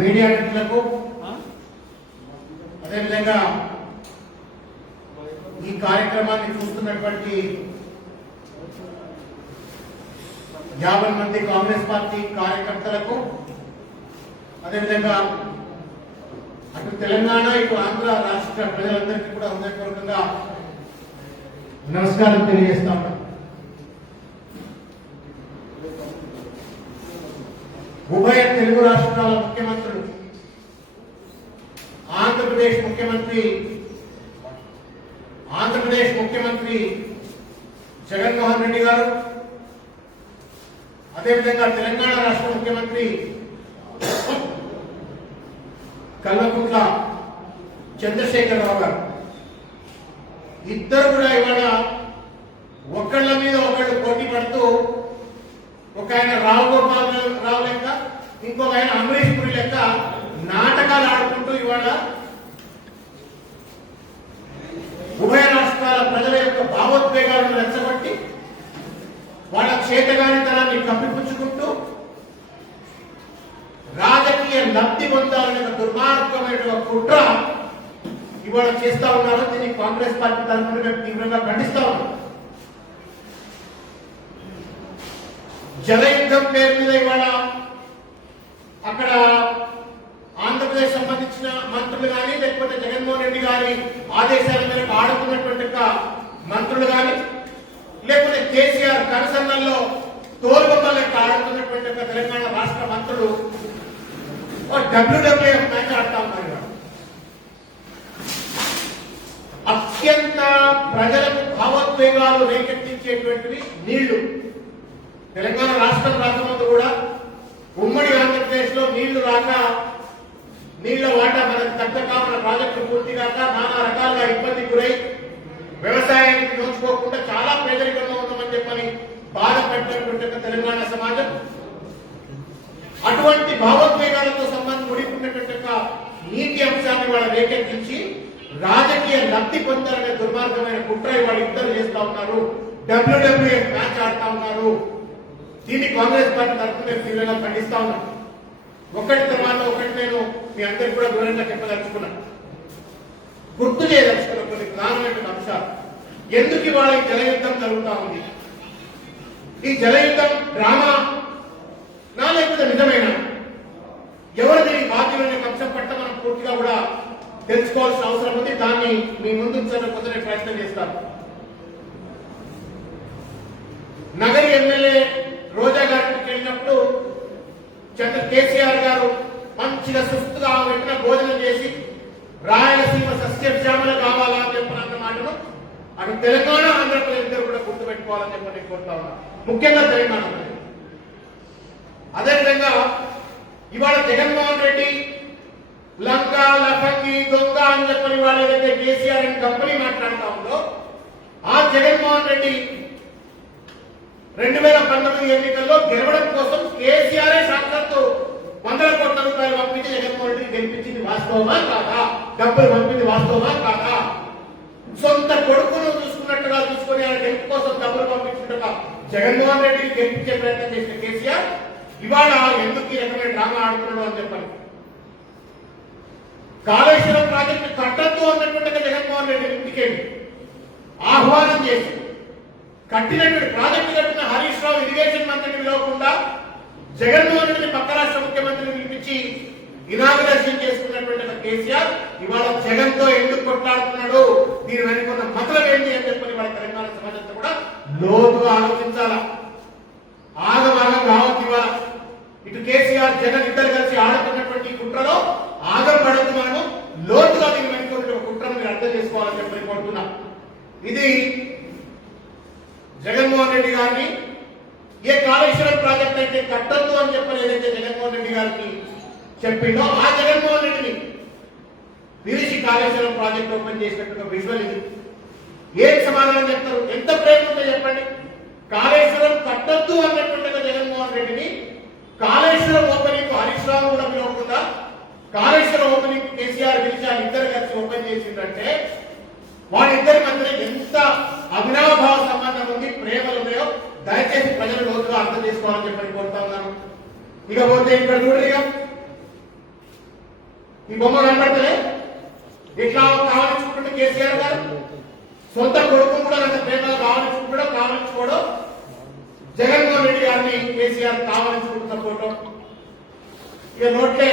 Media మిత్రులకు అదేవిధంగా ఈ కార్యక్రమాన్ని చూస్తున్నటువంటి 50 మంది కాంగ్రెస్ పార్టీ కార్యకర్తలకు అదేవిధంగా అటు తెలంగాణ ఇటు ఆంధ్ర రాష్ట్ర ప్రజలందరికీ కూడా హృదయపూర్వకంగా నమస్కారం తెలియజేస్తా ఉన్నాం. ఉభయ తెలుగు రాష్ట్రాల ముఖ్యమంత్రులు ఆంధ్రప్రదేశ్ ముఖ్యమంత్రి జగన్మోహన్ రెడ్డి గారు అదేవిధంగా తెలంగాణ రాష్ట్ర ముఖ్యమంత్రి కల్వకుంట్ల చంద్రశేఖరరావు గారు ఇద్దరు కూడా ఇవాళ ఒకళ్ళ మీద ఒకళ్ళు పోటీ పడుతూ ఒక ఆయన రావు లెక్క ఇంకొక ఆయన అమరీష్ పురి లెక్క నాటకాలు ఆడుకుంటూ ఇవాళ ఉభయ రాష్ట్రాల ప్రజల యొక్క భావోద్వేగాలను రెచ్చగొట్టి వాళ్ళ చేతగానితనాన్ని కప్పిపుచ్చుకుంటూ రాజకీయ లబ్ధి పొందాలనే దుర్మార్గమైన కుట్ర ఇవాళ చేస్తా ఉన్నారు. దీన్ని కాంగ్రెస్ పార్టీ తరఫున మేము తీవ్రంగా ఖండిస్తా ఉన్నాం. జలయుద్ధం పేరు మీద ఇవాళ అక్కడ ఆంధ్రప్రదేశ్ సంబంధించిన మంత్రులు కానీ లేకపోతే జగన్మోహన్ రెడ్డి గారి ఆదేశాల మేరకు ఆడుతున్నటువంటి మంత్రులు కానీ లేకపోతే కేసీఆర్ కనసన్నల్లో తోలుబొమ్మల లెక్క ఆడుతున్నటువంటి తెలంగాణ రాష్ట్ర మంత్రులు WWF మ్యాచ్ ఆడుతా ఉన్నారు. అత్యంత ప్రజలకు భావోద్వేగాలు రేకెత్తించేటువంటివి నీళ్లు. తెలంగాణ రాష్ట్రం రాకముందు కూడా ఉమ్మడి ఆంధ్రప్రదేశ్ లో నీళ్లు రాక నీళ్ల వాటా మనకు తగ్గక మన ప్రాజెక్టులు పూర్తి కాక నానా రకాలుగా ఇబ్బంది గురై వ్యవసాయానికి నోచుకోకుండా చాలా పేదరికంగా ఉన్నామని చెప్పని బాధపడినటువంటి తెలంగాణ సమాజం అటువంటి భావోద్వేగాలతో సంబంధం ముడిపున్నటువంటి నీతి అంశాన్ని వాళ్ళ రేకెత్తించి రాజకీయ లబ్ధి పొందాలనే దుర్మార్గమైన కుట్ర వాళ్ళు ఇద్దరు చేస్తా ఉన్నారు. WWF మ్యాచ్ ఆడుతా ఉన్నారు. దీన్ని కాంగ్రెస్ పార్టీ తరఫున మేము తీవ్రంగా ఖండిస్తా ఉన్నాం. ఒకటి తర్వాత ఒకటి నేను మీ అందరికి కూడా వివరంగా చెప్పదలుచుకున్నా, గుర్తు చేయదలుచుకున్న కొన్ని ప్రధానమైన అంశాలు. ఎందుకు ఇవాళ ఈ జలయుద్ధం జరుగుతా ఉంది? ఈ జలయుద్ధం డ్రామా నా లేకపోతే నిజమైన ఎవరిది బాధ్యులనే అంశం పట్ల మనం పూర్తిగా కూడా తెలుసుకోవాల్సిన అవసరం ఉంది. దాన్ని మీ ముందు కొందరే ప్రయత్నం చేస్తాను. నగరి ఎమ్మెల్యే రోజా గారికి వెళ్ళినప్పుడు కేసీఆర్ గారు మంచిగా సుస్తుగా పెట్టిన భోజనం చేసి రాయలసీమ సస్యశ్యామల కావాలా అని చెప్పిన మాటను అటు తెలంగాణ ఆంధ్రప్రదేశ్ ఇద్దరు కూడా గుర్తుపెట్టుకోవాలని చెప్పి నేను కోరుతా ఉన్నా, ముఖ్యంగా తెలంగాణ. అదేవిధంగా ఇవాళ జగన్మోహన్ రెడ్డి లంక లఫంగి దొంగ అని చెప్పని వాళ్ళు ఏదైతే కేసీఆర్ అని కంపెనీ మాట్లాడుతా ఉందో ఆ జగన్మోహన్ రెడ్డి 2019 ఎన్నికల్లో గెలవడం కోసం కేసీఆర్ సాక్షాత్తు 100 కోట్ల రూపాయలు పంపించి జగన్మోహన్ రెడ్డి గెలిపించింది వాస్తవమా కాదా? డబ్బులు పంపింది వాస్తవమా కాదా? సొంత కొడుకును చూసుకున్నట్టుగా చూసుకుని ఆయన గెలుపు కోసం డబ్బులు పంపించినట్టుగా జగన్మోహన్ రెడ్డిని గెలిపించే ప్రయత్నం చేసిన కేసీఆర్ ఇవాళ ఎందుకు ఈ రకమైన డ్రామా ఆడుతున్నాడు అని చెప్పాలి. కాళేశ్వరం ప్రాజెక్టు కట్టద్దు అన్నటువంటి జగన్మోహన్ రెడ్డి ఇంటికి ఆహ్వానం చేసి కట్టినటువంటి ప్రాజెక్టు కట్టిన హరీష్ రావు ఇరిగేషన్ మంత్రిని పిలవకుండా జగన్మోహన్ రెడ్డిని పక్క రాష్ట్ర ముఖ్యమంత్రిని పిలిపించి ఇనాగరేషన్ చేసుకున్నటువంటి కేసీఆర్ ఇవాళ జగన్ తో ఎందుకు కొట్లాడుతున్నాడు, దీని వెనుకున్న మతలం ఏంటి అని చెప్పని వాళ్ళ తెలంగాణ సమాజంతో కూడా లోతుగా ఆలోచించాలా. ఆగమాగం కావచ్చు. ఇవాళ ఇటు కేసీఆర్ జగన్ ఇద్దరు కలిసి ఆడుతున్నటువంటి కుట్రలో ఆగం పడద్దు. మనము లోతుగా దీని వెనుకున్న కుట్రను మీరు అర్థం చేసుకోవాలని చెప్పని కోరుతున్నా. ఇది జగన్మోహన్ రెడ్డి గారిని ఏ కాళేశ్వరం ప్రాజెక్ట్ అయితే కట్టద్దు అని చెప్పని ఏదైతే జగన్మోహన్ రెడ్డి గారికి చెప్పిండో ఆ జగన్మోహన్ రెడ్డిని పిలిచి కాళేశ్వరం ప్రాజెక్ట్ ఓపెన్ చేసినట్టుగా విజువల్ ఇది. ఏం సమాధానం చెప్తారు? ఎంత ప్రేమ ఉందో చెప్పండి. కాళేశ్వరం కట్టద్దు అన్నట్టుగా జగన్మోహన్ రెడ్డిని కాళేశ్వరం ఓపెనింగ్ హరీష్ రావు కూడా పిలవకుండా కాళేశ్వరం ఓపెనింగ్ కేసీఆర్ పిలిచి ఇద్దరు కలిసి ఓపెన్ చేసిందంటే వాళ్ళిద్దరి మధ్య ఎంత అవినాభావ సంబంధం ఉంది, ప్రేమలు ఉన్నాయో దయచేసి ప్రజలు లోతుగా అర్థం చేసుకోవాలని చెప్పని కోరుతా ఉన్నాను. ఇకపోతే ఇక్కడ చూడగా ఈ బొమ్మ కనబడతలే ఇట్లా కావాలించుకుంటుంటే కేసీఆర్ గారు సొంత కొడుకు కూడా అంత ప్రేమగా కావాలించుకోవడం జగన్మోహన్ రెడ్డి గారిని కేసీఆర్ కావాలించుకుంటున్న ఫోటో. ఇక నోట్లే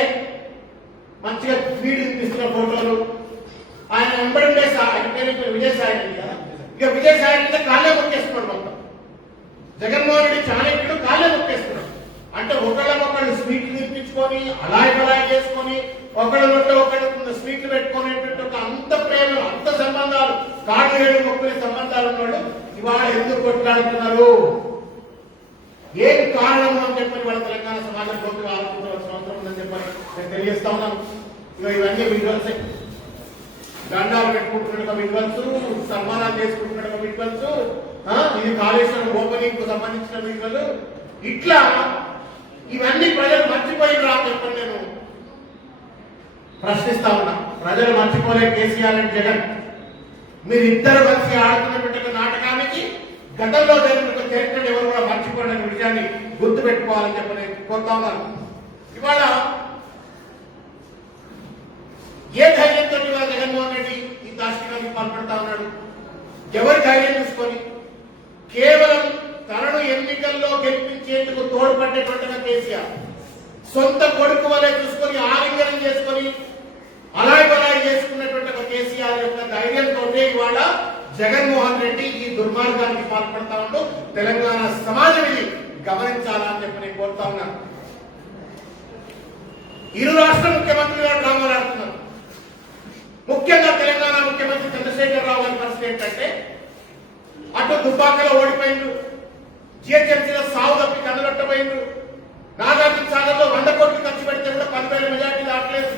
మంచిగా ఫీడ్ ఇస్తున్న ఫోటోలు. ఆయన వెంబడిండే ఆయన పేరు విజయసాయి రెడ్డి కదా, ఇక విజయసాయి రెడ్డి కాళ్ళే మొక్కేస్తున్నాడు మొత్తం. జగన్మోహన్ రెడ్డి చాణక్యుడు కాళ్ళే మొక్కేస్తున్నాడు. అంటే ఒకళ్ళకొకళ్ళు స్వీట్లు తినిపించుకొని అలాయి చేసుకొని ఒకళ్ళు స్వీట్లు పెట్టుకునేటువంటి ఒక అంత ప్రేమలు అంత సంబంధాలు కాళ్ళు ఏడు మొక్కునే సంబంధాలు ఉన్నాడు. ఇవాళ ఎందుకు కొట్లాడుతున్నారు, ఏం కారణం అని చెప్పని వాళ్ళ తెలంగాణ సమాజంలోకి ఆలోచించవలసిన అవసరం ఉందని చెప్పని నేను తెలియజేస్తా ఉన్నాను. ఇక ఇవన్నీ విజువల్స్, దండాలు పెట్టుకుంటున్న విజువల్స్, సన్మానాలు చేసుకుంటున్న విజువల్స్, ఇది కాళేశ్వరం ఓపెనింగ్ కు సంబంధించిన విజువల్. ఇట్లా ఇవన్నీ ప్రజలు మర్చిపోయినరా అని చెప్పని నేను ప్రశ్నిస్తా ఉన్నా. ప్రజలు మర్చిపోలే కేసీఆర్ అండ్ జగన్. మీరిద్దరు కలిసి ఆడుతున్నటువంటి నాటకానికి గతంలో జరిగిన చరిత్రను ఎవరు కూడా మర్చిపోయిన విషయాన్ని గుర్తు పెట్టుకోవాలని చెప్పి నేను కోరుతా ఉన్నాను. ఇవాళ ఏ ధైర్యంతో ఇవాళ జగన్మోహన్ రెడ్డి ఈ దాష్టికానికి పాల్పడతా ఉన్నాడు? ఎవరి ధైర్యం తీసుకొని కేవలం తనను ఎన్నికల్లో గెలిపించేందుకు తోడ్పడేటువంటి కేసీఆర్ సొంత కొడుకు వలె చూసుకొని ఆలింగనం చేసుకొని అలాయి చేసుకున్నటువంటి ఒక కేసీఆర్ యొక్క ధైర్యంతో ఇవాళ జగన్మోహన్ రెడ్డి ఈ దుర్మార్గానికి పాల్పడతా ఉంటూ తెలంగాణ సమాజం ఇది గమనించాలని చెప్పి నేను కోరుతా ఉన్నాను. ఇరు రాష్ట్ర ముఖ్యమంత్రులుగా డ్రామాలు ఆడుతున్నారు. ముఖ్యంగా తెలంగాణ ముఖ్యమంత్రి చంద్రశేఖరరావు గారి పరిస్థితి ఏంటంటే, అటు దుబ్బాకలో ఓడిపోయిండు, జిహెచ్ఎంసీలో సాగు తప్పి కన్నగట్టబోయిండు, నాగార్జున సాగర్ లో 100 కోట్లు ఖర్చు పెడితే కూడా 10,000 మెజార్టీ దాటలేదు.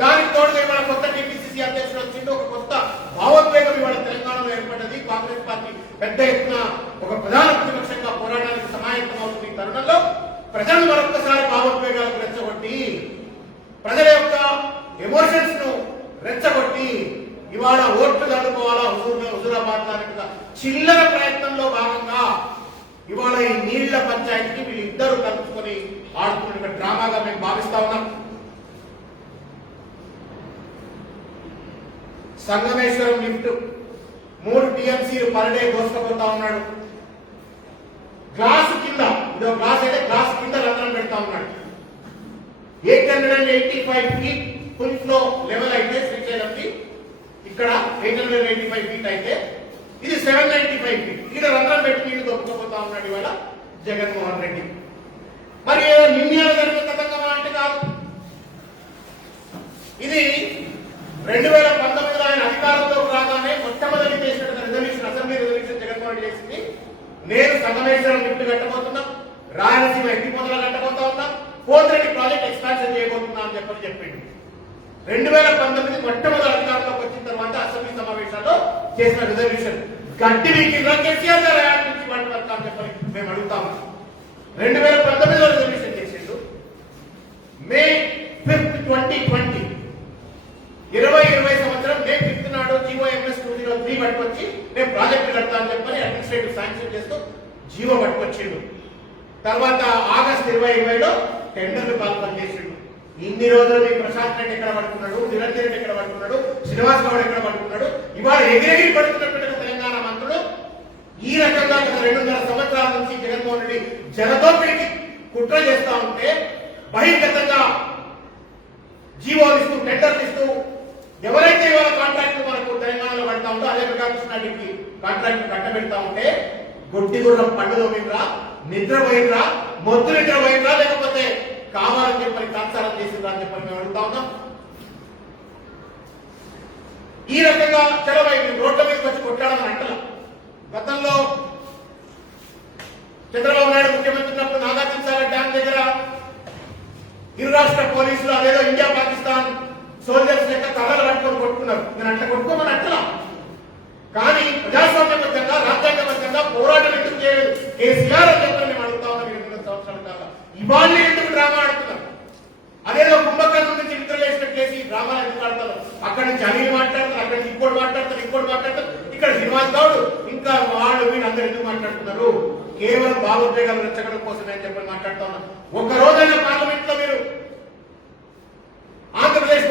దానికి తోడుగా ఇవాళ కొత్త టీపీసీసీ అధ్యక్షుడు వచ్చిండు. ఒక కొత్త భావోద్వేగం ఇవాళ తెలంగాణలో ఏర్పడ్డది. కాంగ్రెస్ పార్టీ పెద్ద ఎత్తున ఒక ప్రధాన ప్రతిపక్షంగా పోరాటానికి సమాయత్తం అవుతుంది. ఈ తరుణంలో ప్రజలు మరొకసారి భావోద్వేగాలకు రెచ్చగొట్టి ప్రజల యొక్క ఎమోషన్స్ ను రెచ్చగొట్టి ఇవాళ ఓట్లు చదువుకోవాలా హుజూరాబాద్ లాంటి చిల్లర ప్రయత్నంలో భాగంగా ఇవాళ ఈ నీళ్ల పంచాయతీకి వీళ్ళిద్దరూ కలుపుకొని ఆడుతున్న డ్రామాగా మేము భావిస్తా ఉన్నాం. సంగమేశ్వరం లిఫ్ట్ 3 టీఎంసీలు పర్ డే దోసుకపోతా ఉన్నాడు. గ్లాస్ కింద, ఇదో గ్లాస్ అయితే గ్లాస్ కింద రంధ్రం పెడతా ఉన్నాడు. 885 ఫీట్ ఫుల్ ఫ్లో లెవెల్ అయితే శ్రీశైలంకి, ఇక్కడ 885 ఫీట్ అయితే ఇది 795 ఫీట్. ఇక్కడ రంధ్రం పెట్టి నీళ్లు దొక్కుపోతా ఉన్నాడు ఇవాళ జగన్మోహన్ రెడ్డి. మరి ఏదో నిన్న జరిగిన కథంగా అంటే కాదు. ఇది 2019లో ఆయన అధికారంలో రాగానే మొట్టమొదటి చేసిన reservation, assembly reservation Jaganmohan Reddy చేసింది. నేను సంగమేశ్వరం లిఫ్ట్ కట్టబోతున్నా, రాయలసీమ ఎత్తిపోతలు కట్టబోతా ఉన్నా, పోతిరెడ్డి ప్రాజెక్ట్ ఎక్స్పాన్షన్ చేయబోతున్నా అని చెప్పిండు. 2019 మొట్టమొదటి అధికారంలోకి వచ్చిన తర్వాత అసెంబ్లీ సమావేశాల్లో చేసిన రిజర్వేషన్ గట్టి వీకిలో కేసీఆర్ గారు నుంచి వంటి వరకు అని చెప్పని మేము అడుగుతాము. 2019లో రిజర్వేషన్ చేసిండు. మే 5, 2020 2020 సంవత్సరం మే 5 నాడు జీవోఎంఎస్ 203 పట్టుకొచ్చి నేను ప్రాజెక్టు కడతా అని చెప్పని అడ్మినిస్ట్రేటివ్ శాంక్షన్ చేస్తూ జీవో పట్టుకొచ్చిండు. తర్వాత ఆగస్టు 2020లో టెండర్లు పాల్గొని చేసిండు. ఇన్ని రోజులు మీ ప్రశాంత్ రెడ్డి ఎక్కడ పడుతున్నాడు, నిరంజన్ రెడ్డి ఎక్కడ పడుతున్నాడు, శ్రీనివాస్ గౌడ్ ఎక్కడ పడుతున్నాడు? ఇవాళ ఎగిరెగిరి పడుతున్నటువంటి తెలంగాణ మంత్రులు ఈ రకంగా గత 2.5 సంవత్సరాల నుంచి జగన్మోహన్ రెడ్డి జనదోపిడికి కుట్ర చేస్తా ఉంటే బహిర్గతంగా జీవోలు ఇస్తూ టెండర్లు ఇస్తూ ఎవరైతే ఇవాళ కాంట్రాక్ట్ మనకు తెలంగాణలో పడతా ఉందో అదే ప్రకాశృష్ణారెడ్డికి కాంట్రాక్ట్ కట్టబెడతా ఉంటే గొడ్డి గుర్రం పండుగ పోయినరా, నిద్రపోయినరా, మొద్దు నిద్రపోయినరా, లేకపోతే కావాలని చెప్పని కాంసారం చేసిందా అని చెప్పని మేము అడుగుతా ఉన్నాం. ఈ రకంగా చలవై రోడ్ల మీదకి వచ్చి కొట్టాడని అంటలా. గతంలో చంద్రబాబు నాయుడు ముఖ్యమంత్రి ఉన్నప్పుడు నాగార్జున సాగర్ డ్యామ్ దగ్గర ఇరు రాష్ట్ర పోలీసులు అదేదో ఇండియా పాకిస్తాన్ సోల్జర్స్ లెక్క కర్రలు పట్టుకొని కొట్టుకున్నారు. నేను అట్లా కొట్టుకోమని అంటలా. కానీ ప్రజాస్వామ్యబద్ధంగా రాజ్యాంగబద్ధంగా పోరాటం ఎందుకు చేయలేదు కేసీఆర్ అని చెప్పని మేము అడుగుతా ఉన్నాం. 2 సంవత్సరాల కాలం ఇవాళ ఎందుకు డ్రామా ఆడుతున్నారు? అదేదో కుంభకర్ణం నుంచి నిద్రలేసిన కేసు ఈ డ్రామాలు ఎందుకు ఆడతారు? అక్కడి నుంచి అనిల్ మాట్లాడతారు, అక్కడి నుంచి ఇంకోటి మాట్లాడతారు, ఇక్కడ శ్రీనివాస్ గౌడ్ ఇంకా వాళ్ళు వీళ్ళు అందరూ ఎందుకు మాట్లాడుతున్నారు? కేవలం భావోద్వేగాలు రెచ్చగడం కోసమే అని చెప్పని మాట్లాడుతా ఉన్నారు. ఒక రోజైనా పార్లమెంట్ లో మీరు ఆంధ్రప్రదేశ్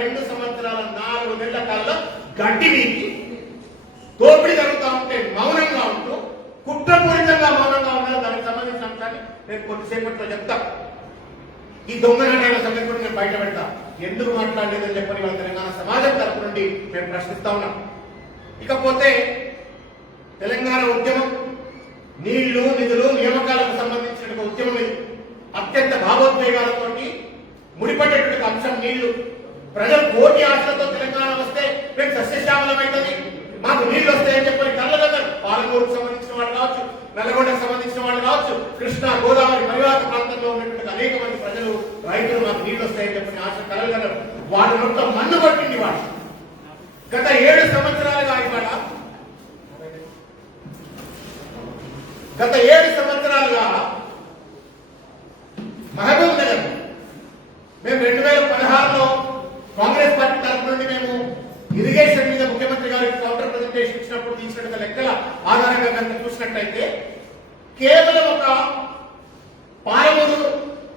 2 సంవత్సరాల 4 నెలల కాలంలో గడ్డి వీకి దోపిడీ జరుగుతూ ఉంటే మౌనంగా ఉంటూ కుట్రపూరితంగా మౌనంగా ఉన్నారు. దానికి సంబంధించిన అంశాన్ని నేను కొద్దిసేపట్లో చెప్తా. ఈ దొంగ నాటకాల సంగతి కూడా నేను బయట పెడతా. ఎందుకు మాట్లాడలేదని చెప్పని వాళ్ళ తెలంగాణ సమాజం తరపు నుండి మేము ప్రశ్నిస్తా ఉన్నాం. ఇకపోతే తెలంగాణ ఉద్యమం నీళ్లు నిధులు నియామకాలకు సంబంధించిన ఉద్యమం ఇది. అత్యంత భావోద్వేగాలతో ముడిపడేటువంటి అంశం నీళ్లు. ప్రజలు కోటి ఆశలతో తెలంగాణ వస్తే మేము సస్యశ్యామలమైందని మాకు నీళ్లు వస్తాయని చెప్పని కళ్ళగలరు. పాలమూరుకు సంబంధించిన వాళ్ళు కావచ్చు, నల్లగొండకు సంబంధించిన వాళ్ళు కావచ్చు, కృష్ణా గోదావరి పరివాహక ప్రాంతంలో ఉన్నటువంటి అనేక మంది ప్రజలు రైతులు మాకు నీళ్లు వస్తాయని చెప్పని ఆశ కలగలరు. వాళ్ళు మొత్తం మన్ను పట్టింది. వాళ్ళు గత 7 సంవత్సరాలుగా మహబూబ్ నగర్ మేము 2016లో కాంగ్రెస్ పార్టీ తరఫు నుండి మేము ఇరిగేషన్ మీద ముఖ్యమంత్రి గారికి కౌంటర్ ప్రెజెంటేషన్ ఇచ్చినప్పుడు తీసినట్టు లెక్కల ఆధారంగా కనుక చూసినట్టయితే కేవలం ఒక పాలమూరు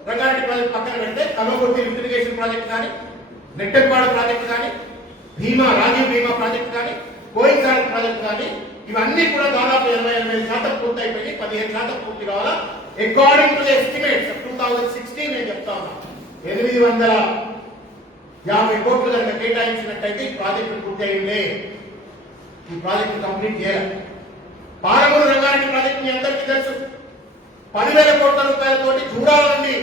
రంగారెడ్డి ప్రాజెక్ట్ పక్కన పెడితే కల్వకుర్తి ఇరిగేషన్ ప్రాజెక్ట్ కానీ, నెట్టెంపాడు ప్రాజెక్ట్ కానీ, రాజీవ్ భీమా ప్రాజెక్ట్ కానీ, కోయిన్సాగర్ ప్రాజెక్ట్ కానీ ఇవన్నీ కూడా దాదాపు 80-85% పూర్తి అయిపోయి 15% పూర్తి కావాలా. అకార్డింగ్ టు ది ఎస్టిమేట్స్ 2016 నేను చెప్తా ఉన్నా 850 కోట్లు కనుక కేటాయించినట్టయితే ఈ ప్రాజెక్టు పూర్తి అయిందే. ఈ ప్రాజెక్టు కంప్లీట్ చేయాలి. పాలమూరు రంగారెడ్డి ప్రాజెక్టు మీ అందరికీ తెలుసు. 10,000 కోట్ల రూపాయలతోటి చూడాల నుండి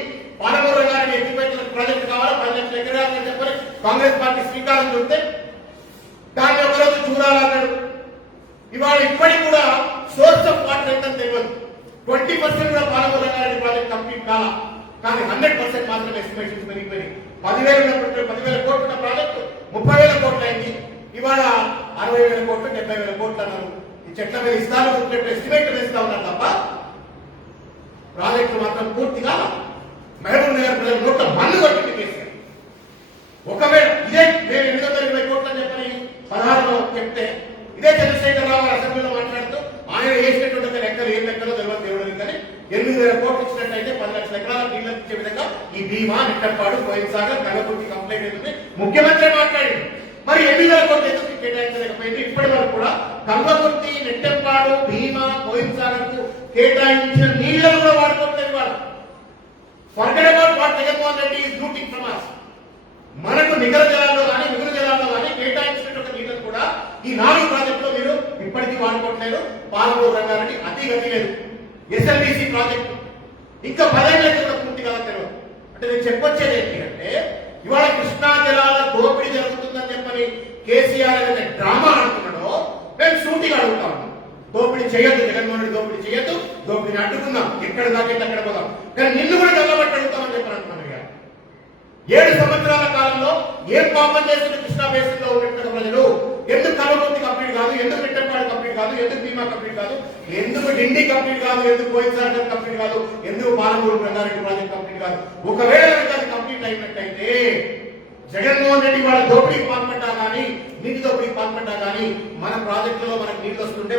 పాలమూరు రంగారెడ్డి ఎత్తిపోయిన ప్రాజెక్టు కావాలి 10 లక్షల ఎకరాలని చెప్పని కాంగ్రెస్ పార్టీ శ్రీకారం చుడితే దాన్ని ఒకరోజు చూడాలన్నాడు. ఇవాళ ఇప్పటికి కూడా సోర్స్ ఆఫ్ వాటర్ ఎంతని తెలియదు. 20% కూడా పాలమూరు రంగారెడ్డి ప్రాజెక్ట్ కంప్లీట్ కాలా. కానీ 100% మాత్రం ఎస్టిమేషన్స్ పెరిగిపోయినాయి. 10,000 కోట్ల ప్రాజెక్టు 30,000 కోట్లు అయింది. ఇవాళ 60,000 కోట్లు 70,000 కోట్లు అన్నారు. ఈ చెట్ల మీద ఇస్తాను ఎస్టిమేట్ వేస్తా ఉన్నారు తప్ప ప్రాజెక్టు మాత్రం పూర్తిగా మహబూబ్ నగర్ ప్రజలు నోట్ల మన్ను కొట్టింది కేసీఆర్. ఒకవేళ ఇదే నేను 820 కోట్లు అని చెప్పని 16లో చెప్తే ఇదే చంద్రశేఖరరావు గారు అసెంబ్లీలో మాట్లాడుతూ ఆయన వేసినటువంటి లెక్కలు ఏం లెక్కలో తెలియదు దేవుడు కానీ 8,000 కోట్లు ఇచ్చినట్టయితే 10 లక్షల ఎకరాల నీళ్లు ఇచ్చే విధంగా ఈ భీమా, నెట్టంపాడు, కోయిన్సాగర్, కల్వకుర్తి కంప్లైంట్ అవుతుంది. ముఖ్యమంత్రి మాట్లాడింది. మరి 8,000 కోట్లు ఎందుకు కేటాయించలేకపోయింది? ఇప్పటి వరకు కూడా కల్వకుర్తి, నెట్టంపాడు, భీమా, కోయిన్సాగర్ కు కేటాయించిన నీళ్లను కూడా వాడుకోవట్లేదు. వాళ్ళు forget about what Jaganmohan Reddy is looting from us. మనకు నిగర జలాల్లో కానీ మిగులు జలాల్లో కానీ కేటాయించినటువంటి నీళ్లను కూడా ఈ 4 ప్రాజెక్టులో మీరు ఇప్పటికీ వాడుకోవట్లేదు. పాలమూరు రంగారెడ్డి అతి గతి లేదు. ఎస్ఎల్బిసి ప్రాజెక్టు ఇంకా 10 ఏళ్ళకి కూడా పూర్తి కాదని తెలియదు. అంటే నేను చెప్పొచ్చేది ఏంటి అంటే ఇవాళ కృష్ణా జలాల దోపిడీ జరుగుతుందని చెప్పని కేసీఆర్ ఏదైతే డ్రామా ఆడుతున్నాడో మేము సూటిగా అడుగుతా ఉన్నాం. దోపిడీ చేయొద్దు, జగన్మోహన్ రెడ్డి దోపిడీ చేయొద్దు, దోపిడీని అడ్డుకుందాం, ఎక్కడ దాకైతే అక్కడ పోదాం. కానీ నిన్ను కూడా గల్లబట్టి అడుగుతామని చెప్పని అంటున్నాను. 7 సంవత్సరాల కాలంలో ఏం పాపం చేసిన కృష్ణా బేసిన్ లో ఉన్నటువంటి ప్రజలు ఎందుకు కల్వకుర్తి కంప్లీట్ కాదు, ఎందుకు నెట్టంపాడు కంప్లీట్ కాదు, ఎందుకు భీమా కంప్లీట్ కాదు, ఎందుకు డిండి కంప్లీట్ కాదు, ఎందుకు కోయిన్సాగర్ కంప్లీట్ కాదు, ఎందుకు పాలమూరు రంగారెడ్డి ప్రాజెక్ట్ కంప్లీట్ కాదు? ఒకవేళ అది కంప్లీట్ అయినట్టయితే జగన్మోహన్ రెడ్డి వాళ్ళ దోపిడీకి పాల్పడ్డా కానీ, నీటి దోపిడీకి పాల్పడ్డా కానీ మన ప్రాజెక్టులో మనకు నీళ్లు వస్తుంటే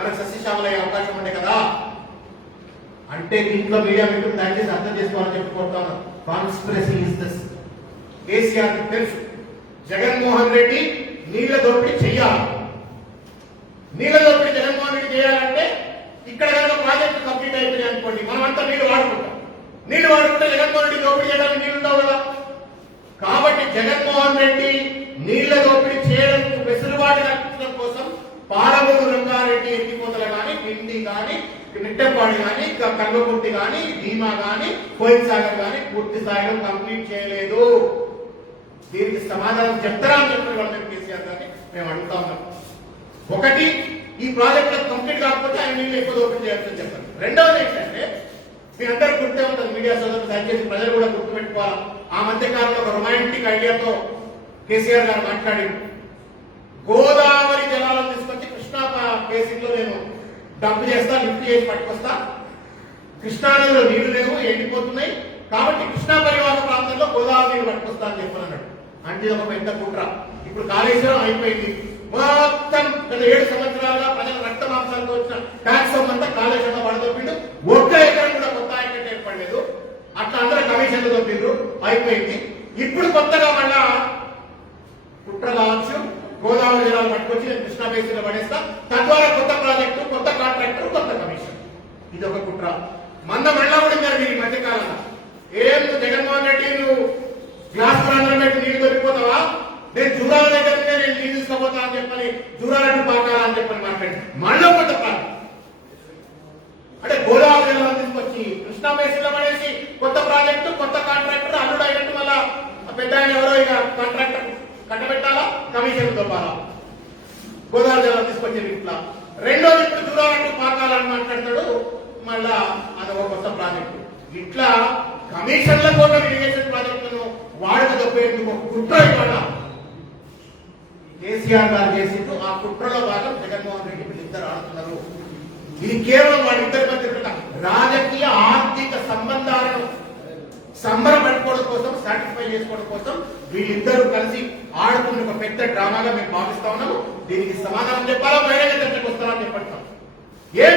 మనకు సస్యశ్యామలయ్యే అవకాశం ఉండే కదా. అంటే దీంట్లో మీడియా మిత్రులు దయచేసి అర్థం చేసుకోవాలని చెప్పుకుంటాను. Conspiracy is this. కేసీఆర్ తెలుసు జగన్మోహన్ రెడ్డి నీళ్ల దోపిడీ చెయ్యాలి. నీళ్ల దోపిడీ జగన్మోహన్ రెడ్డి చేయాలంటే ఇక్కడ కనుక ప్రాజెక్టు కంప్లీట్ అయిపోయింది అనుకోండి, మనం అంతా నీళ్లు వాడుకుంటాం. నీళ్లు వాడుకుంటే జగన్మోహన్ రెడ్డి దోపిడీ చేయడానికి నీళ్లు ఉండవు కదా. కాబట్టి జగన్మోహన్ రెడ్డి నీళ్ల దోపిడీ చేయడానికి వెసులుబాటు కల్పించడం కోసం పాలమూరు రంగారెడ్డి ఎత్తిపోతలు కానీ, పిండి కానీ, నెట్టంపాడు కానీ, కల్వకుర్తి కానీ, భీమా కానీ, కోయిన్సాగర్ కానీ పూర్తి స్థాయిలో కంప్లీట్ చేయలేదు. దీనికి సమాధానం చెప్తారా అని చెప్పిన వాళ్ళు మేము కేసీఆర్ గారిని మేము అడుగుతా ఉన్నాం. ఒకటి, ఈ ప్రాజెక్ట్ కంప్లీట్ కాకపోతే ఆయన నీళ్ళు ఎక్కువ దోపిడీ చేయాలని చెప్పారు. రెండవది ఏంటంటే మీ అందరూ గుర్తే ఉంటుంది, మీడియా సోదరులు దయచేసి ప్రజలు కూడా గుర్తుపెట్టుకోవాలి. ఆ మధ్య కాలంలో ఒక రొమాంటిక్ ఐడియాతో కేసీఆర్ గారు మాట్లాడి గోదావరి జలాలను తీసుకొచ్చి కృష్ణా బేసిన్ లో నేను డంప్ చేస్తా, లిఫ్ట్ చేసి పట్టుకొస్తా, కృష్ణానదిలో నీళ్లు లేవు, ఎండిపోతున్నాయి, కాబట్టి కృష్ణా పరివాహక ప్రాంతంలో గోదావరి నీళ్లు పట్టుకొస్తా అని చెప్పని అన్నాడు. అంటే ఒక పెద్ద కుట్ర. ఇప్పుడు కాళేశ్వరం అయిపోయింది. మొత్తం గత 7 సంవత్సరాలుగా ప్రజల రక్త మాంసాలతో వచ్చిన ట్యాక్స్ అంతా కాళేశ్వరంలో పడదొప్పిండు. ఒక్క ఎకరం కూడా కొత్త ఆయకట్టు ఏర్పడలేదు. అట్లా అందరూ కమిషన్లు దొప్పిండ్రు, అయిపోయింది. ఇప్పుడు కొత్తగా మళ్ళా కుట్ర కావచ్చు, గోదావరి జలాలు పట్టుకొచ్చి నేను కృష్ణా బేసిన్లో పడేస్తా, తద్వారా కొత్త ప్రాజెక్టు, కొత్త కాంట్రాక్టర్, కొత్త కమిషన్. ఇది ఒక కుట్ర. మళ్ళా పడింది మీరు ఈ మధ్యకాలంలో. ఏం జగన్మోహన్ రెడ్డి నువ్వు గ్లాస్ ప్రాంతం పెట్టి నీళ్లు దొరికిపోతావా, నేను జూరాల దగ్గర నేను నీళ్ళు తీసుకోపోతా అని చెప్పని, జూరాలను పాకాలా అని చెప్పని మాట్లాడి మళ్ళీ కొత్త ప్రాంతం అంటే గోదావరి జలాలు తీసుకొచ్చి కృష్ణా బేసిన్లో పడేసి కొత్త ప్రాజెక్టు, కొత్త కాంట్రాక్టర్, అల్లుడు అయినట్టు మళ్ళా పెద్ద ఆయన ఎవరో ఇక కాంట్రాక్టర్ కట్టబెట్టాలా, కమిషన్ దొబ్బాలా, గోదావరి జలాలు తీసుకొచ్చే ఇట్లా. రెండోది ఇప్పుడు జూరాలంటూ పాకాలని మాట్లాడతాడు, మళ్ళా అదొక కొత్త ప్రాజెక్టు. ఇట్లా కమిషన్ల కోసం ఇరిగేషన్ ప్రాజెక్టులను వాడుక దొబ్బేందుకు కుట్ర ఇవాళ కేసీఆర్ గారు చేసిండు. ఆ కుట్రలో భాగం జగన్మోహన్ రెడ్డి వీళ్ళిద్దరు ఆడుతున్నారు. ఇది కేవలం వాళ్ళిద్దరి మధ్య రాజకీయ ఆర్థిక సంబంధాలను సంబరపెట్టుకోవడం కోసం, సాటిస్ఫై చేసుకోవడం కోసం వీళ్ళిద్దరూ కలిసి ఆడుతున్న ఒక పెద్ద డ్రామాగా మేము భావిస్తా ఉన్నాము. దీనికి సమాధానం చెప్పాలా, బహిరంగ చర్చకు వస్తారని చెప్పంటాం. ఏం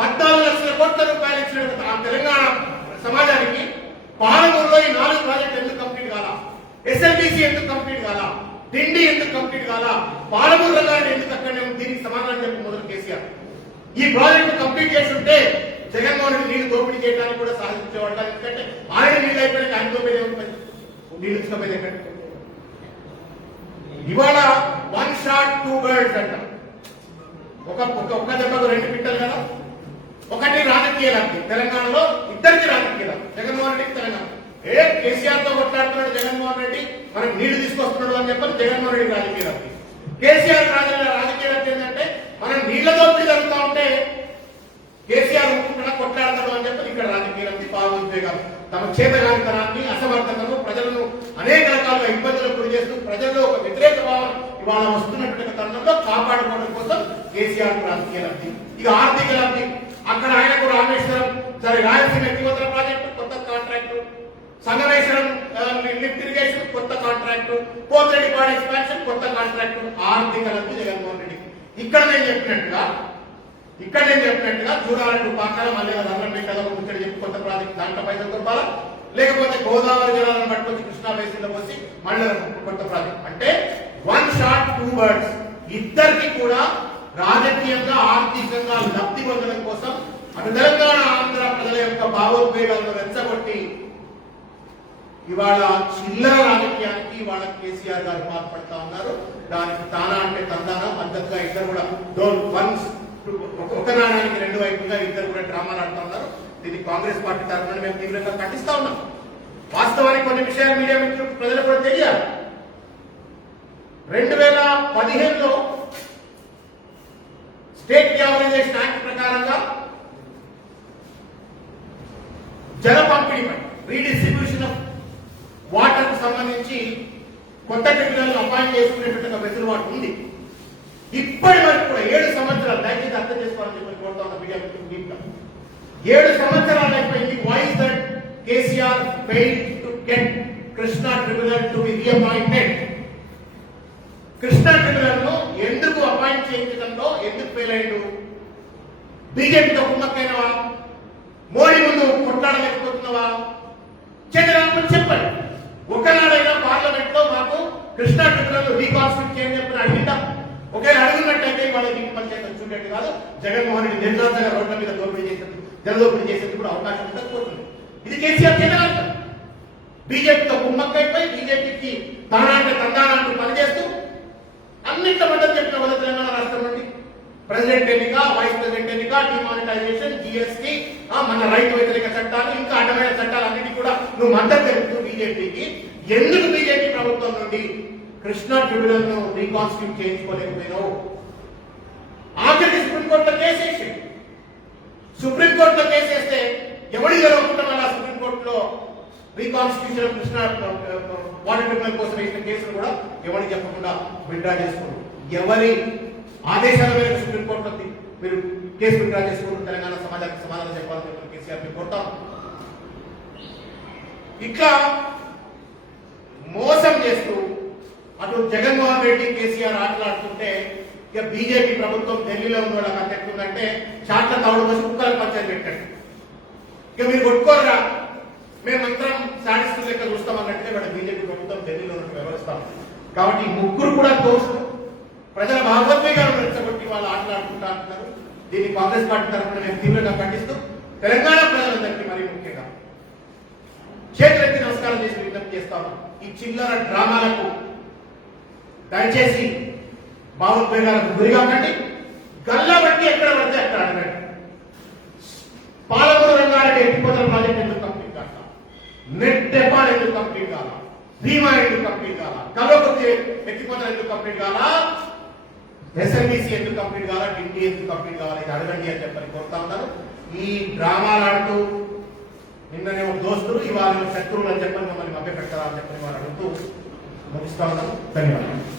14 లక్షల కోట్ల రూపాయలు ఇచ్చిన ఆ తెలంగాణ సమాజానికి పాలమూరులో ఈ 4 ప్రాజెక్టులు ఎందుకు కంప్లీట్ కాలా, ఎస్ఎల్బిసి ఎందుకు కంప్లీట్ కాలా, డిండి ఎందుకు కంప్లీట్ కాలా, పాలమూరు రంగారెడ్డి ఎందుకు అక్కడనే ఉంది? దీనికి సమాధానం చెప్పి మొదలు కేసీఆర్. ఈ ప్రాజెక్టు కంప్లీట్ చేసి ఉంటే జగన్మోహన్ రెడ్డి నీళ్లు దోపిడీ చేయడానికి కూడా సాధించేవాడు. ఎందుకంటే ఆయన నీళ్ళు అయిపోయినాక ఆయన దోపిడీ ఉంటుంది, నీళ్ళు ఇసుకపోయింది ఎక్కడ. ఇవాళ 1 shot 2 birds అంట. ఒక్క దెబ్బకు 2 పిట్టలు కదా. ఒకటి రాజకీయ లబ్ధి, తెలంగాణలో ఇద్దరికి రాజకీయ లబ్ధి, జగన్మోహన్ రెడ్డికి తెలంగాణ. కేసీఆర్ తో కొట్లాడుతున్నాడు జగన్మోహన్ రెడ్డి, మనకు నీళ్లు తీసుకొస్తున్నాడు అని చెప్పని జగన్మోహన్ రెడ్డి రాజకీయ లబ్ధి. కేసీఆర్ రాజకీయ లబ్ధి ఏంటంటే మనం నీళ్ల దోపిడీ జరుగుతూ ఉంటే కేసీఆర్ ఒప్పుకుండా కొట్లాడతాడు అని చెప్పి ఇక్కడ రాజకీయ లబ్ధి. భావోద్వేగాలు, తమ చేతగానితనాన్ని, అసమర్థతను, ప్రజలను అనేక రకాలుగా ఇబ్బందులకు గురి చేస్తూ ప్రజల్లో ఒక వ్యతిరేక భావన ఇవాళ వస్తున్నటువంటి తరుణంలో కాపాడుకోవడం కోసం కేసీఆర్ రాజకీయ లబ్ధి. ఇక ఆర్థిక లబ్ధి, అక్కడ ఆయనకు రామేశ్వరం, సరే రాయలసీమ ఎత్తిపోతల ప్రాజెక్టు కొత్త కాంట్రాక్టు, సంగమేశ్వరం లిఫ్ట్ ఇరిగేషన్ కొత్త కాంట్రాక్టు, పోతిరెడ్డిపాడు ఎక్స్పాన్షన్ కొత్త కాంట్రాక్టు. ఆర్థిక లబ్ధి జగన్మోహన్ రెడ్డి. ఇక్కడ నేను చెప్పినట్టుగా చూడాలంటూ పాకాల మళ్ళీ రంగం పెట్టాలో ముచ్చడి చెప్పి కొత్త ప్రాజెక్టు దాంట్లో పైసలు దొరకాలా, లేకపోతే గోదావరి జలాలను పట్టుకొచ్చి కృష్ణా బేసిన్లో పోసి మళ్ళీ కొత్త ప్రాజెక్టు. అంటే 1 shot 2 birds. ఇద్దరికి కూడా రాజకీయంగా, ఆర్థికంగా లబ్ధి పొందడం కోసం అటు తెలంగాణ, ఆంధ్ర ప్రజల యొక్క భావోద్వేగాలను రెచ్చగొట్టి ఇవాళ చిల్లర రాజకీయానికి ఇవాళ కేసీఆర్ గారు పాల్పడతా ఉన్నారు. దానికి తానా అంటే తందానా పద్ధతిగా ఇద్దరు కూడా ఒక నాణానికి 2 వైపుగా ఇద్దరు కూడా డ్రామాలు ఆడుతూ ఉన్నారు. దీన్ని కాంగ్రెస్ పార్టీ తరఫున మేము తీవ్రంగా ఖండిస్తా ఉన్నాం. వాస్తవానికి కొన్ని విషయాలు మీడియా మిత్రులు ప్రజలు కూడా తెలియాలి. 2015లో స్టేట్ రిఆర్గనైజేషన్ యాక్ట్ ప్రకారంగా జల పంపిణీపై, రీడిస్ట్రిబ్యూషన్ ఆఫ్ వాటర్ కు సంబంధించి కొత్త ట్రిబ్యునల్ అపాయింట్ చేసుకునేటువంటి ఒక వెసులుబాటు ఉంది. ఇప్పటి వరకు కూడా 7 సంవత్సరాలు, దయచేసి అర్థం చేసుకోవాలని చెప్పి కోరుతా ఉన్న మీడియా మిత్రులు, 7 సంవత్సరాలు అయిపోయింది. Why is that KCR failed to get Krishna tribunal to be reappointed? Krishna tribunal ను ఎందుకు అపాయింట్ చేయించడంలో ఎందుకు ఫెయిల్ అయ్యాడు? బీజేపీతో కుమ్మక్కైనవా? మోడీ ముందు కొట్లాడలేకపోతున్నావా? చేతరామని చెప్పండి. ఒకనాడైనా పార్లమెంట్ లో మాకు కృష్ణా ట్రిబ్యునల్ రీకాన్స్టిట్యూట్ చేయని చెప్పి అడిగిందా? ఒకవేళ అడుగున్నట్టయితే వాళ్ళ దీనికి పనిచేయడం చూడట్టు కాదు. జగన్మోహన్ రెడ్డి నిర్దాతగా రోడ్ల మీద దోపిడీ చేసేందుకు, జలదోపిడీ చేసేందుకు కూడా అవకాశం ఉండకపోతుంది. ఇది కేసీఆర్ చేతనాంట. బీజేపీతో కుమ్మక్కైపోయి బీజేపీకి తానాంటే తందానంటూ పనిచేస్తూ అన్నింటి మద్దతు చెప్పిన కదా తెలంగాణ రాష్ట్రం నుండి. ప్రెసిడెంట్ ఎన్నిక, వైస్ ప్రెసిడెంట్ ఎన్నిక, డిమానిటైజేషన్, జిఎస్టీ, మన రైతు వ్యతిరేక చట్టాలు, ఇంకా అడ్డమైన చట్టాలన్నింటినీ కూడా నువ్వు మద్దతు తెలుపుతూ బీజేపీకి ఎందుకు బీజేపీ ప్రభుత్వం నుండి కృష్ణా ట్రిబ్యునల్ ను రీకాన్స్టిట్యూట్ చేయించుకోలేకపోయినావు? ఆఖరికి సుప్రీంకోర్టులో కేసేసి, సుప్రీంకోర్టులో కేసేస్తే ఎవడి జరగకుండా మళ్ళా సుప్రీంకోర్టులో రీకాన్స్టిట్యూషన్ కృష్ణా వాటర్ ట్రిబ్యునల్ కోసం వేసిన కేసులు కూడా ఎవరికి చెప్పకుండా విత్డ్రా చేసుకున్నారు. ఎవరి ఆదేశాల మేరకు సుప్రీంకోర్టులో మీరు కేసు విత్డ్రా చేసుకున్నారు? తెలంగాణ సమాజానికి సమాధానం చెప్పాలని చెప్పి కేసీఆర్ కోరుతాం. ఇట్లా మోసం చేస్తూ అటు జగన్మోహన్ రెడ్డి, కేసీఆర్ ఆటలాడుతుంటే ఇక బీజేపీ ప్రభుత్వం ఢిల్లీలో ఉన్న వాళ్ళకి అంత ఎక్కుందంటే చాట్ల తౌడు వచ్చి కుక్కలకు పంచాయతీ పెట్టండి. ఇక మీరు కొట్టుకోరా, మేమంతరం సాధిస్తూ లెక్క చూస్తామన్నట్టుగా ఇక్కడ బీజేపీ ప్రభుత్వం ఢిల్లీలో వ్యవహరిస్తాం. కాబట్టి ఈ ముగ్గురు కూడా దోషులు. ప్రజల భాగోద్వేగాలను రెచ్చగొట్టి వాళ్ళు ఆటలాడుకుంటా అంటున్నారు. దీన్ని కాంగ్రెస్ పార్టీ తరఫున నేను తీవ్రంగా ఖండిస్తూ తెలంగాణ ప్రజలందరికీ మరీ ముఖ్యంగా చేతులెత్తి నమస్కారం చేసి విజ్ఞప్తి చేస్తాను. ఈ చిల్లర డ్రామాలకు దయచేసి భావోద్వేగాలకు గురి కాకండి. గల్లా బట్టి ఎక్కడ పడితే అక్కడ అడగండి. పాలమూరు రంగారెడ్డి ఎత్తిపోతల ప్రాజెక్ట్ ఎందుకు కంప్లీట్ కాదా? నెట్ డెపాల్ ఎందుకు కంప్లీట్ కాదా? భీమా ఎందుకు కంప్లీట్ కాదా? కల్వకుర్తి ఎత్తిపోతల ఎందుకు కంప్లీట్ కాదా? ఎస్ఎంబీసీ ఎందుకు కంప్లీట్ కాదా? డిండి ఎందుకు కంప్లీట్ కావాలి? ఇది అడగండి అని చెప్పని కోరుతా ఉన్నాను. ఈ డ్రామాలు ఆడుతూ నిన్ననేమో దోస్తులు ఇవాళ శత్రువులు అని చెప్పని మమ్మల్ని మభ్య పెట్టాలని చెప్పని వారు అడుగుతూ ముగిస్తా ఉన్నాను. ధన్యవాదాలు.